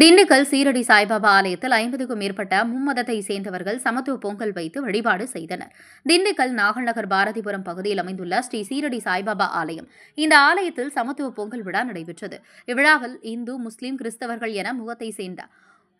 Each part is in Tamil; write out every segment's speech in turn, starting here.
திண்டுக்கல் சீரடி சாய்பாபா ஆலயத்தில் 50க்கும் மேற்பட்ட மும்மதத்தை சேர்ந்தவர்கள் சமத்துவ பொங்கல் வைத்து வழிபாடு செய்தனர். திண்டுக்கல் நாகநகர் பாரதிபுரம் பகுதியில் அமைந்துள்ள ஸ்ரீ சீரடி சாய்பாபா ஆலயம். இந்த ஆலயத்தில் சமத்துவ பொங்கல் விழா நடைபெற்றது. இவ்விழாவில் இந்து, முஸ்லிம், கிறிஸ்தவர்கள் என முகத்தை சேர்ந்த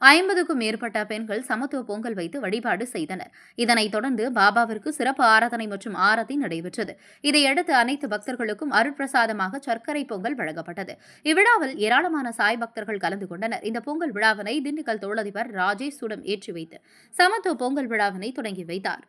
50க்கும் மேற்பட்ட பெண்கள் சமத்துவ பொங்கல் வைத்து வழிபாடு செய்தனர். இதனைத் தொடர்ந்து பாபாவிற்கு சிறப்பு ஆராதனை மற்றும் ஆரத்தி நடைபெற்றது. இதையடுத்து அனைத்து பக்தர்களுக்கும் அருட்பிரசாதமாக சர்க்கரை பொங்கல் வழங்கப்பட்டது. இவ்விழாவில் ஏராளமான சாய் பக்தர்கள் கலந்து கொண்டனர். இந்த பொங்கல் விழாவினை திண்டுக்கல் தொழிலதிபர் ராஜேஷ் சுடம் ஏற்றி வைத்து சமத்துவ பொங்கல் விழாவினை தொடங்கி வைத்தார்.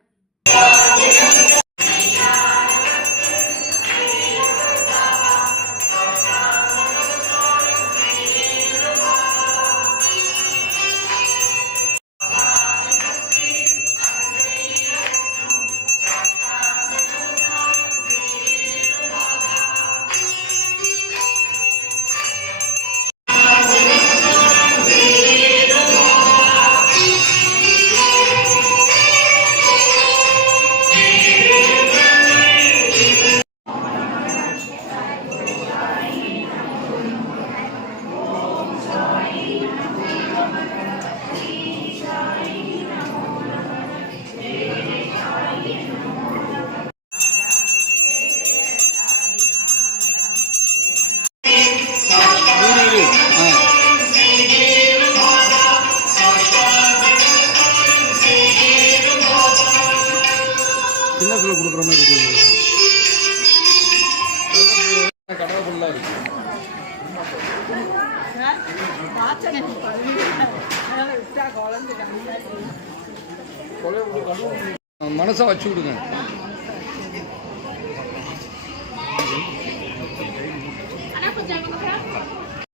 சின்னத்தில் கொடுக்குற மாதிரி மனசை வச்சு விடுங்க.